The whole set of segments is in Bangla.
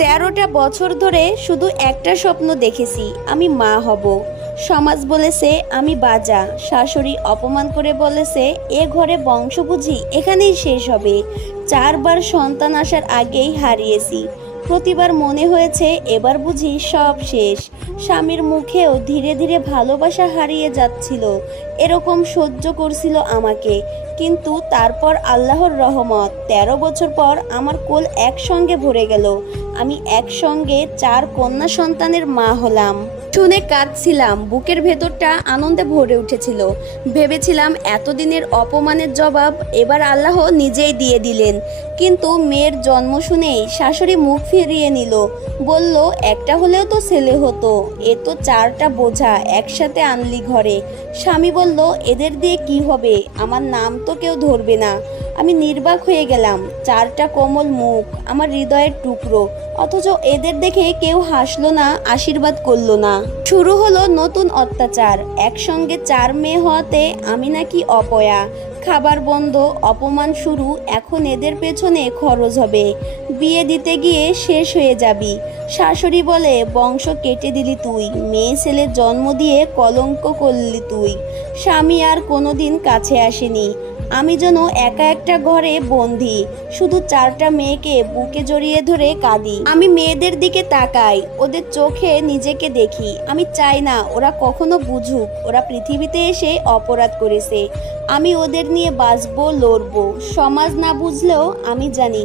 13টা বছর ধরে শুধু একটা স্বপ্ন দেখেছি, আমি মা হব। সমাজ বলেছে আমি বাজা, শাশুড়ি অপমান করে বলেছে এ ঘরে বংশ বুঝি এখানেই শেষ হবে। 4বার সন্তান আসার আগেই হারিয়েছি। প্রতিবার মনে হয়েছে এবার বুঝি সব শেষ। স্বামীর মুখেও ধীরে ধীরে ভালোবাসা হারিয়ে যাচ্ছিল। এরকম সহ্য করছিল আমাকে, কিন্তু তারপর আল্লাহর রহমত 13 বছর পর আমার কোল একসঙ্গে ভরে গেল। আমি একসঙ্গে 4 কন্যা সন্তানের মা হলাম। শুনে কাঁদছিলাম, বুকের ভেতরটা আনন্দে ভরে উঠেছিল। ভেবেছিলাম এতদিনের অপমানের জবাব এবার আল্লাহ নিজেই দিয়ে দিলেন। কিন্তু মেয়ের জন্ম শুনেই শাশুড়ি মুখ ফিরিয়ে নিল, বলল একটা হলেও তো ছেলে হতো, এ তো 4টা বোঝা একসাথে আনলি ঘরে। স্বামী বলল এদের দিয়ে কি হবে, আমার নাম তো কেউ ধরবে না। আমি নির্বাক হয়ে গেলাম। 4টা কোমল মুখ, আমার হৃদয়ের টুকরো, অথচ এদের দেখে কেউ হাসলো না, আশীর্বাদ করলো না। শুরু হলো নতুন অত্যাচার। একসঙ্গে 4 মেয়ে হওয়াতে আমি নাকি অপয়া। খাবার বন্ধ, অপমান শুরু। এখন এদের পেছনে খরচ হবে, বিয়ে দিতে গিয়ে শেষ হয়ে যাবি। শাশুড়ি বলে বংশ কেটে দিলি তুই, মেয়ে ছেলে জন্ম দিয়ে কলঙ্ক করলি তুই। স্বামী আর কোনোদিন কাছে আসেনি। আমি যেন একা একটা ঘরে বন্দি, শুধু 4টা মেয়েকে বুকে জড়িয়ে ধরে কাঁদি। আমি মেয়েদের দিকে তাকাই, ওদের চোখে নিজেকে দেখি। আমি চাই না ওরা কখনো বুঝুক ওরা পৃথিবীতে এসে অপরাধ করেছে। আমি ওদের নিয়ে বাঁচবো, লড়বো। সমাজ না বুঝলেও আমি জানি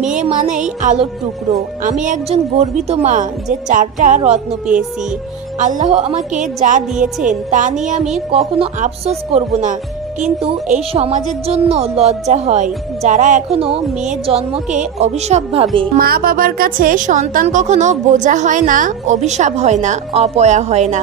মেয়ে মানেই আলোর টুকরো। আমি একজন গর্বিত মা যে 4টা রত্ন পেয়েছি। আল্লাহ আমাকে যা দিয়েছেন তা নিয়ে আমি কখনো আফসোস করব না। কিন্তু এই সমাজের জন্য লজ্জা হয় যারা এখনো মেয়ের জন্মকে অভিশাপ ভাবে। মা বাবার কাছে সন্তান কখনো বোঝা হয় না, অভিশাপ হয় না, অপয়া হয় না।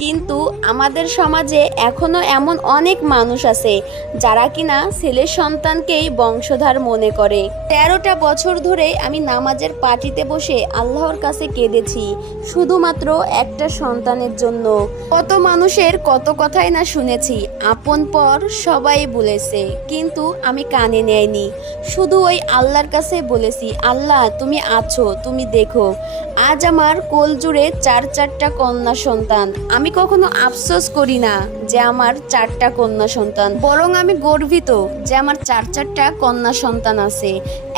কিন্তু আমাদের সমাজে এখনো এমন অনেক মানুষ আছে যারা কিনা ছেলের সন্তানকেই বংশধর মনে করে। 13টা বছর ধরে আমি নামাজের পাটিতে বসে আল্লাহর কাছে কেঁদেছি, শুধুমাত্র একটা সন্তানের জন্য। কত মানুষের কত কথাই না শুনেছি, আপন পর সবাই বলেছে, কিন্তু আমি কানে নেয়নি। শুধু ওই আল্লাহর কাছে বলেছি, আল্লাহ তুমি আছো, তুমি দেখো। আজ আমার কোল জুড়ে 4টা কন্যা সন্তান। আমি কখনো আফসোস করি না যে আমার 4টা কন্যা সন্তান, বরং আমি গর্বিত যে আমার 4টা কন্যা সন্তান আছে।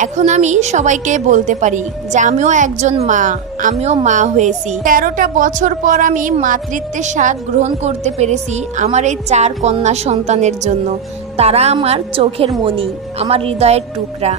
এখন আমি সবাইকে বলতে পারি যে আমিও একজন মা, আমিও মা হয়েছি। 13টা বছর পর আমি মাতৃত্বের স্বাদ গ্রহণ করতে পেরেছি আমার এই 4 কন্যা সন্তানের জন্য। তারা আমার চোখের মণি, আমার হৃদয়ের টুকরা।